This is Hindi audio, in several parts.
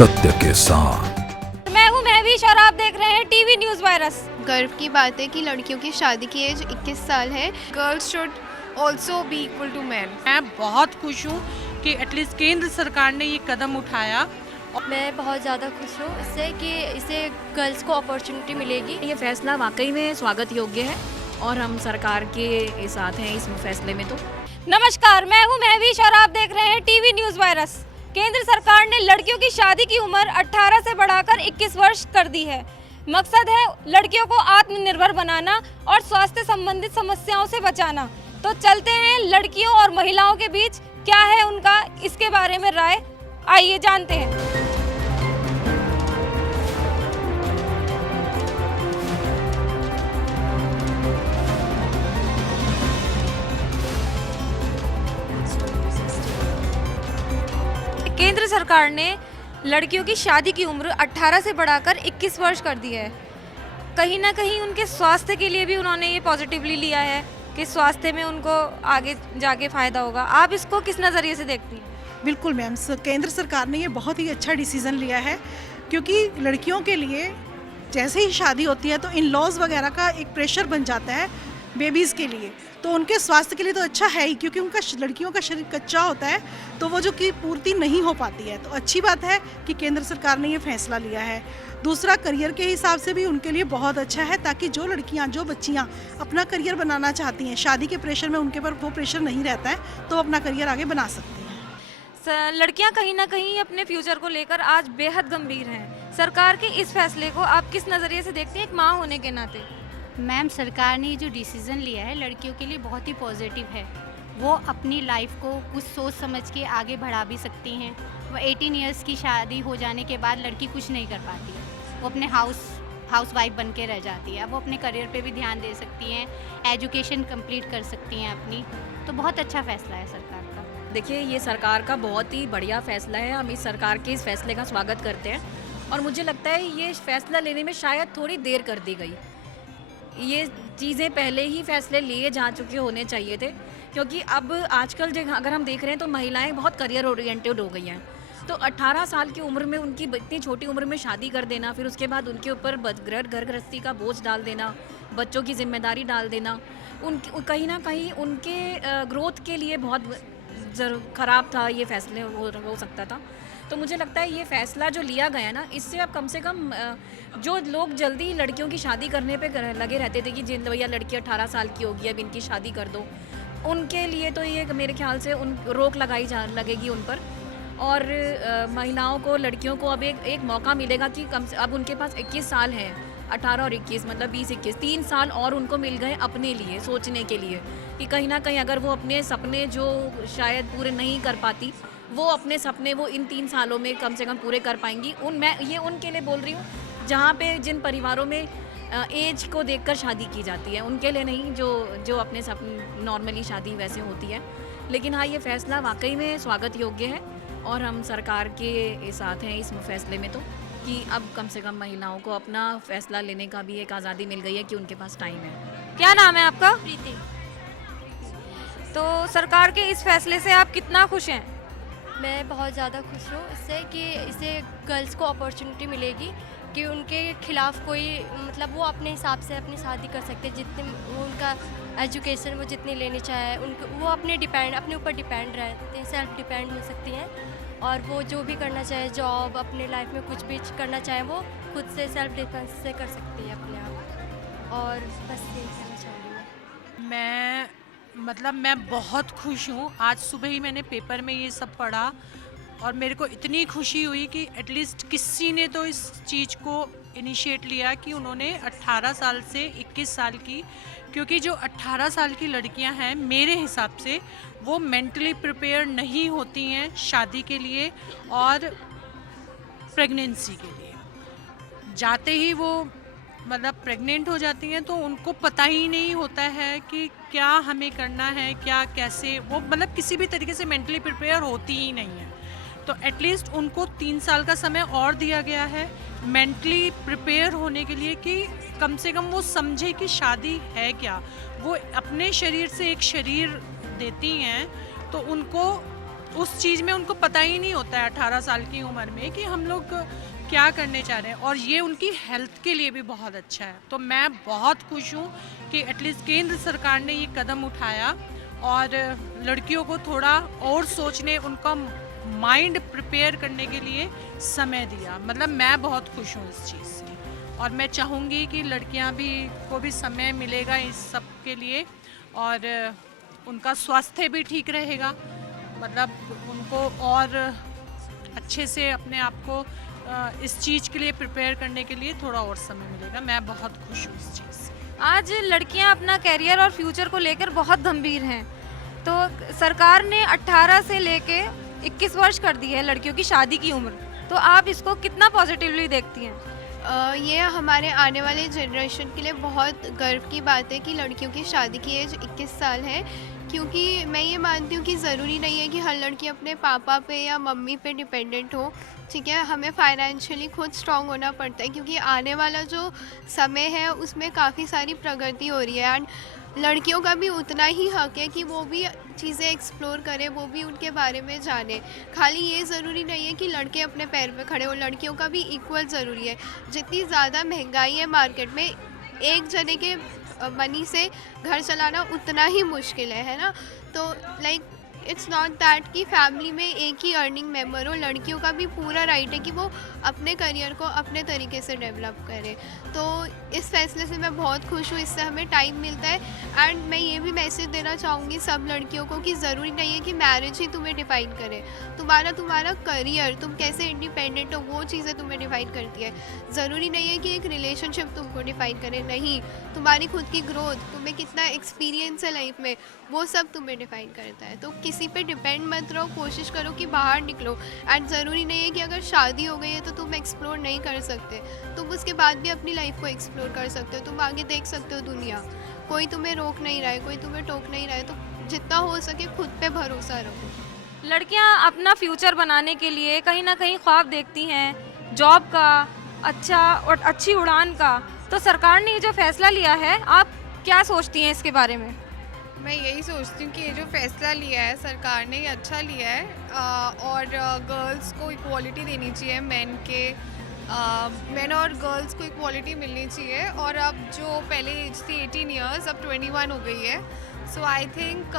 सत्य के साथ। मैं हूं महवीश और आप देख रहे हैं टीवी न्यूज़ वायरस। गर्व की बात है कि लड़कियों की शादी की एज 21 साल है। Girls should also be equal to man. मैं बहुत खुश हूँ कि एटलीस्ट केंद्र सरकार ने ये कदम उठाया। मैं बहुत ज़्यादा खुश हूँ इससे कि इसे गर्ल्स को अपॉर्चुनिटी मिलेगी। ये फैसला वाकई में स्वागत योग्य है और हम सरकार के साथ हैं इस फैसले में। तो नमस्कार, मैं हूं महवीश और आप देख रहे हैं टीवी न्यूज़ वायरस। केंद्र सरकार ने लड़कियों की शादी की उम्र 18 से बढ़ाकर 21 वर्ष कर दी है। मकसद है लड़कियों को आत्मनिर्भर बनाना और स्वास्थ्य संबंधित समस्याओं से बचाना। तो चलते हैं लड़कियों और महिलाओं के बीच क्या है उनका इसके बारे में राय, आइए जानते हैं। केंद्र सरकार ने लड़कियों की शादी की उम्र 18 से बढ़ाकर 21 वर्ष कर दी है। कहीं ना कहीं उनके स्वास्थ्य के लिए भी उन्होंने ये पॉजिटिवली लिया है कि स्वास्थ्य में उनको आगे जाके फ़ायदा होगा। आप इसको किस नज़रिए से देखती हैं? बिल्कुल मैम, केंद्र सरकार ने ये बहुत ही अच्छा डिसीज़न लिया है, क्योंकि लड़कियों के लिए जैसे ही शादी होती है तो इन लॉज वगैरह का एक प्रेशर बन जाता है बेबीज़ के लिए। तो उनके स्वास्थ्य के लिए तो अच्छा है ही, क्योंकि उनका लड़कियों का शरीर कच्चा होता है तो वो जो कि पूर्ति नहीं हो पाती है। तो अच्छी बात है कि केंद्र सरकार ने ये फैसला लिया है। दूसरा, करियर के हिसाब से भी उनके लिए बहुत अच्छा है, ताकि जो लड़कियां, जो बच्चियां अपना करियर बनाना चाहती हैं, शादी के प्रेशर में उनके पर वो प्रेशर नहीं रहता है, तो अपना करियर आगे बना सकती हैं। लड़कियां कहीं ना कहीं अपने फ्यूचर को लेकर आज बेहद गंभीर हैं। सरकार के इस फैसले को आप किस नज़रिए से देखती हैं एक माँ होने के नाते? मैम, सरकार ने जो डिसीज़न लिया है लड़कियों के लिए बहुत ही पॉजिटिव है। वो अपनी लाइफ को कुछ सोच समझ के आगे बढ़ा भी सकती हैं। वो 18 इयर्स की शादी हो जाने के बाद लड़की कुछ नहीं कर पाती है, वो अपने हाउस वाइफ बन के रह जाती है। वो अपने करियर पे भी ध्यान दे सकती हैं, एजुकेशन कंप्लीट कर सकती हैं अपनी। तो बहुत अच्छा फैसला है सरकार का। देखिए, ये सरकार का बहुत ही बढ़िया फैसला है। हम इस सरकार के इस फैसले का स्वागत करते हैं और मुझे लगता है ये फैसला लेने में शायद थोड़ी देर कर दी गई। ये चीज़ें पहले ही फैसले लिए जा चुके होने चाहिए थे, क्योंकि अब आजकल अगर हम देख रहे हैं तो महिलाएं बहुत करियर ओरिएंटेड हो गई हैं। तो 18 साल की उम्र में उनकी इतनी छोटी उम्र में शादी कर देना, फिर उसके बाद उनके ऊपर घर गृहस्थी का बोझ डाल देना, बच्चों की जिम्मेदारी डाल देना, कहीं ना कहीं उनके ग्रोथ के लिए बहुत ख़राब था। ये फैसले हो सकता था। तो मुझे लगता है ये फ़ैसला जो लिया गया ना, इससे अब कम से कम जो लोग जल्दी लड़कियों की शादी करने पे लगे रहते थे कि जिन भैया लड़की 18 साल की होगी अब इनकी शादी कर दो, उनके लिए तो ये मेरे ख्याल से रोक लगेगी उन पर। और महिलाओं को, लड़कियों को अब एक मौका मिलेगा कि अब उनके पास 21 साल हैं, 18 और 21 मतलब 20-21 3 साल और उनको मिल गए अपने लिए सोचने के लिए कि कहीं ना कहीं अगर वो अपने सपने जो शायद पूरे नहीं कर पाती, वो अपने सपने वो इन 3 सालों में कम से कम पूरे कर पाएंगी। मैं ये उनके लिए बोल रही हूँ जहाँ पे जिन परिवारों में एज को देखकर शादी की जाती है, उनके लिए नहीं, जो अपने सपने नॉर्मली शादी वैसे होती है। लेकिन हाँ, ये फैसला वाकई में स्वागत योग्य है और हम सरकार के साथ हैं इस फैसले में। तो कि अब कम से कम महिलाओं को अपना फैसला लेने का भी एक आज़ादी मिल गई है कि उनके पास टाइम है। क्या नाम है आपका? प्रीति। तो सरकार के इस फैसले से आप कितना खुश हैं? मैं बहुत ज़्यादा खुश हूँ इससे कि इसे गर्ल्स को अपॉर्चुनिटी मिलेगी कि उनके खिलाफ कोई, मतलब वो अपने हिसाब से अपनी शादी कर सकते हैं, जितने वो उनका एजुकेशन वो जितनी लेनी चाहे, उनको वो अपने ऊपर डिपेंड रहते हैं, सेल्फ डिपेंड हो सकती हैं। और वो जो भी करना चाहे, जॉब, अपने लाइफ में कुछ भी करना चाहे, वो खुद से सेल्फ डिफेंस से कर सकती है अपने आप। और बस यही कहना चाहूँगी मैं बहुत खुश हूँ। आज सुबह ही मैंने पेपर में ये सब पढ़ा और मेरे को इतनी खुशी हुई कि एटलीस्ट किसी ने तो इस चीज़ को इनिशिएट लिया कि उन्होंने 18 साल से 21 साल की, क्योंकि जो 18 साल की लड़कियां हैं मेरे हिसाब से वो मेंटली प्रिपेयर नहीं होती हैं शादी के लिए और प्रेगनेंसी के लिए। जाते ही वो मतलब प्रेग्नेंट हो जाती हैं तो उनको पता ही नहीं होता है कि क्या हमें करना है, क्या कैसे, वो मतलब किसी भी तरीके से मेंटली प्रिपेयर होती ही नहीं है। तो एटलीस्ट उनको 3 साल का समय और दिया गया है मेंटली प्रिपेयर होने के लिए कि कम से कम वो समझे कि शादी है क्या। वो अपने शरीर से एक शरीर देती हैं तो उनको उस चीज़ में उनको पता ही नहीं होता है 18 साल की उम्र में कि हम लोग क्या करने चाह रहे हैं, और ये उनकी हेल्थ के लिए भी बहुत अच्छा है। तो मैं बहुत खुश हूँ कि एटलीस्ट केंद्र सरकार ने ये कदम उठाया और लड़कियों को थोड़ा और सोचने, उनका माइंड प्रिपेयर करने के लिए समय दिया। मतलब मैं बहुत खुश हूँ इस चीज़ से, और मैं चाहूँगी कि लड़कियाँ भी को भी समय मिलेगा इस सब के लिए, और उनका स्वास्थ्य भी ठीक रहेगा। मतलब उनको और अच्छे से अपने आप को इस चीज़ के लिए प्रिपेयर करने के लिए थोड़ा और समय मिलेगा। मैं बहुत खुश हूँ इस चीज़ से। आज लड़कियां अपना करियर और फ्यूचर को लेकर बहुत गंभीर हैं। तो सरकार ने 18 से लेके 21 वर्ष कर दी है लड़कियों की शादी की उम्र। तो आप इसको कितना पॉजिटिवली देखती हैं? ये हमारे आने वाले जनरेशन के लिए बहुत गर्व की बात है कि लड़कियों की शादी की एज 21 साल है, क्योंकि मैं ये मानती हूँ कि ज़रूरी नहीं है कि हर लड़की अपने पापा पे या मम्मी पे डिपेंडेंट हो। ठीक है, हमें फाइनेंशियली खुद स्ट्रांग होना पड़ता है, क्योंकि आने वाला जो समय है उसमें काफ़ी सारी प्रगति हो रही है। एंड लड़कियों का भी उतना ही हक है कि वो भी चीज़ें एक्सप्लोर करें, वो भी उनके बारे में जाने। खाली ये ज़रूरी नहीं है कि लड़के अपने पैर पे खड़े हो, लड़कियों का भी इक्वल ज़रूरी है। जितनी ज़्यादा महंगाई है मार्केट में, एक जने के मनी से घर चलाना उतना ही मुश्किल है ना। तो लाइक इट्स नॉट दैट कि फैमिली में एक ही अर्निंग मेंबर हो। लड़कियों का भी पूरा राइट है कि वो अपने करियर को अपने तरीके से डेवलप करें। तो इस फैसले से मैं बहुत खुश हूँ, इससे हमें टाइम मिलता है। एंड मैं ये भी मैसेज देना चाहूँगी सब लड़कियों को कि ज़रूरी नहीं है कि मैरिज ही तुम्हें डिफाइन करे। तुम्हारा करियर, तुम कैसे इंडिपेंडेंट हो, वो चीज़ें तुम्हें डिफाइन करती है। ज़रूरी नहीं है कि एक रिलेशनशिप तुमको डिफाइन करे, नहीं, तुम्हारी खुद की ग्रोथ, तुम्हें कितना एक्सपीरियंस है लाइफ में, वो सब तुम्हें डिफाइन करता है। तो किसी पे डिपेंड मत रहो, कोशिश करो कि बाहर निकलो। एंड ज़रूरी नहीं है कि अगर शादी हो गई है तो तुम एक्सप्लोर नहीं कर सकते, तुम उसके बाद भी अपनी लाइफ को एक्सप्लोर कर सकते हो। तुम आगे देख सकते हो दुनिया, कोई तुम्हें रोक नहीं रहा है, कोई तुम्हें टोक नहीं रहा है। तो जितना हो सके खुद पे भरोसा रखो। लड़कियां अपना फ्यूचर बनाने के लिए कहीं ना कहीं ख्वाब देखती हैं, जॉब का, अच्छा और अच्छी उड़ान का। तो सरकार ने ये जो फैसला लिया है, आप क्या सोचती हैं इसके बारे में? मैं यही सोचती हूँ कि ये जो फैसला लिया है सरकार ने, ये अच्छा लिया है। और गर्ल्स को इक्वालिटी देनी चाहिए, मेन और गर्ल्स को इक्वालिटी मिलनी चाहिए। और अब जो पहले एज थी 18 ईयर्स, अब 21 हो गई है। सो आई थिंक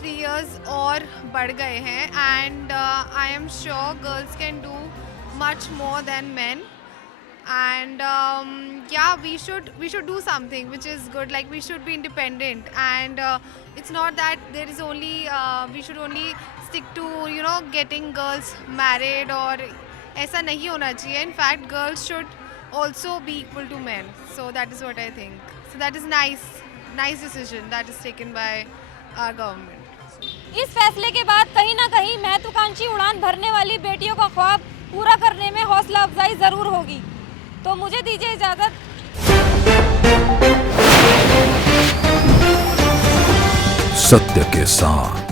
3 इयर्स और बढ़ गए हैं। And I am sure girls can do much more than man. And yeah, we should do something which is good. Like we should be independent, and it's not that there is only we should only stick to getting girls married, or ऐसा नहीं होना चाहिए. In fact, girls should also be equal to men. So that is what I think. So that is nice decision that is taken by our government. इस फैसले के बाद कहीं ना कहीं महत्वाकांक्षी उड़ान भरने वाली बेटियों का ख्वाब पूरा करने में हौसला अफजाई ज़रूर होगी। तो मुझे दीजिए इजाज़त। सत्य के साथ।